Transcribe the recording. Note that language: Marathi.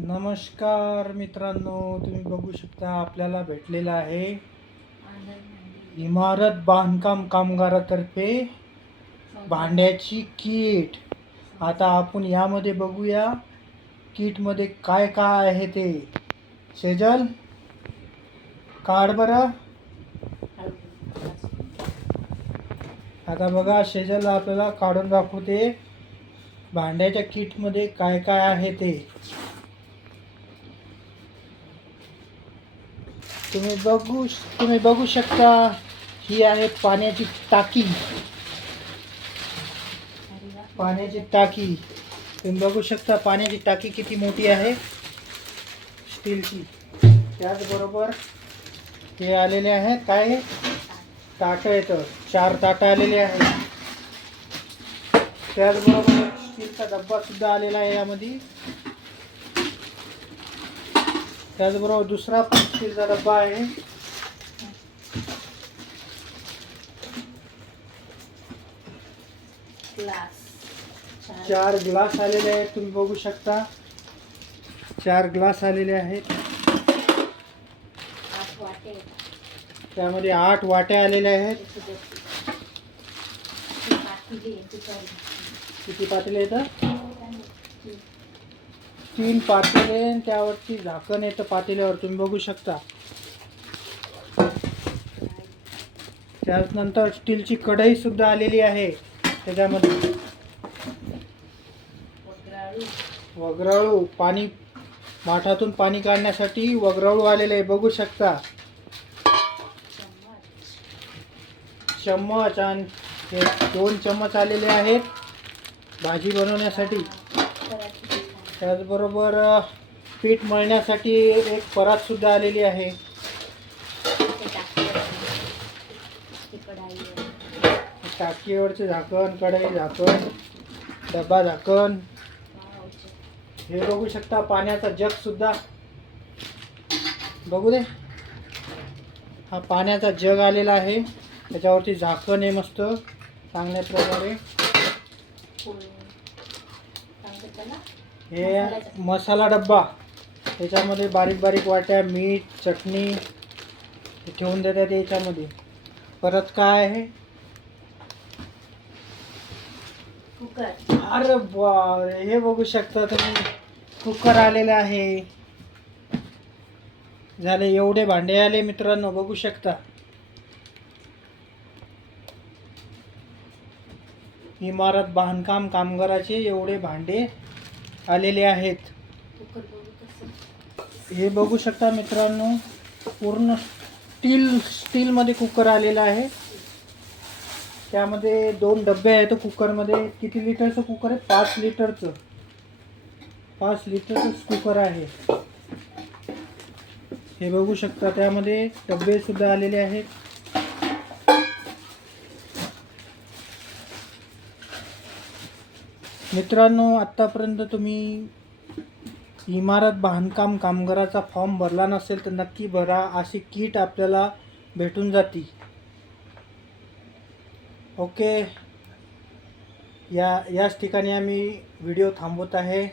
नमस्कार मित्रांनो, तुम्ही बघू शकता आपल्याला भेटलेला आहे इमारत बांधकाम कामगारातर्फे भांड्याची किट. आता आपण यामध्ये बघूया किटमध्ये काय काय आहे ते. सेजल काढ बरं. आता बघा, सेजल आपल्याला काढून दाखवते भांड्याच्या किटमध्ये काय काय आहे ते. तुम्ही बघू शकता, ही आहे पाण्याची टाकी. तुम्ही बघू शकता पाण्याची टाकी किती मोठी आहे, स्टीलची. त्याचबरोबर हे आलेले आहेत काय ताटं येतं, 4 ताटं आलेले आहेत. त्याचबरोबर स्टीलचा डब्बा सुद्धा आलेला आहे यामध्ये. त्याचबरोबर दुसरा पण स्टीलचा डब्बा आहे. चार ग्लास आलेले आहेत. तुम्ही बघू शकता 4 ग्लास आलेले आहेत. त्यामध्ये 8 वाट्या आलेल्या आहेत. किती पातेले येतं? 3 पातेले, त्यावरती झाकण येतं पातेल्यावर, तुम्ही बघू शकता. त्यानंतर स्टीलची कढई सुद्धा आलेली आहे. त्याच्यामध्ये वगराळू, पाणी माठातून पाणी काढण्यासाठी वगराळू आलेले आहे, बघू शकता. चम्मच आणि 2 चम्मच आलेले आहेत भाजी बनवण्यासाठी. त्याचबरोबर पीठ मळण्यासाठी एक परात सुद्धा आलेली आहे. टाकीवरचे झाकण, कढई झाकण, डब्बा झाकण. हे बघू शकता पाण्याचा जग सुद्धा, बघू दे. हा पाण्याचा जग आलेला आहे, त्याच्यावरती झाकण आहे मस्त चांगल्या प्रकारे. हे मसाला डब्बा, त्याच्यामध्ये बारीक बारीक वाट्या, मीठ, चटणी ठेवून देतात याच्यामध्ये. परत काय आहे, कुकर. अरे बापरे, हे बघू शकता तुम्ही, कुकर आलेला आहे. झाले एवढे भांडे आले मित्रांनो, बघू शकता. इमारत बांधकाम कामगाराचे एवढे भांडे आलेले आहेत. हे बघू शकता मित्रांनो, पूर्ण स्टीलमध्ये कुकर आलेला आहे. त्यामध्ये 2 डबे आहेत कुकरमध्ये. किती लिटरचं कुकर आहे? 5 लिटरचं. 5 लिटरचं कुकर आहे. हे बघू शकता, त्यामध्ये डबे सुद्धा आलेले आहेत. मित्रांनो, आत्तापर्यंत तुम्ही इमारत बांधकाम कामगाराचा फॉर्म भरला नसेल तर नक्की भरा. अशी किट आपल्याला भेटून जाती. ओके, याच ठिकाणी आम्ही व्हिडिओ थांबवत आहे.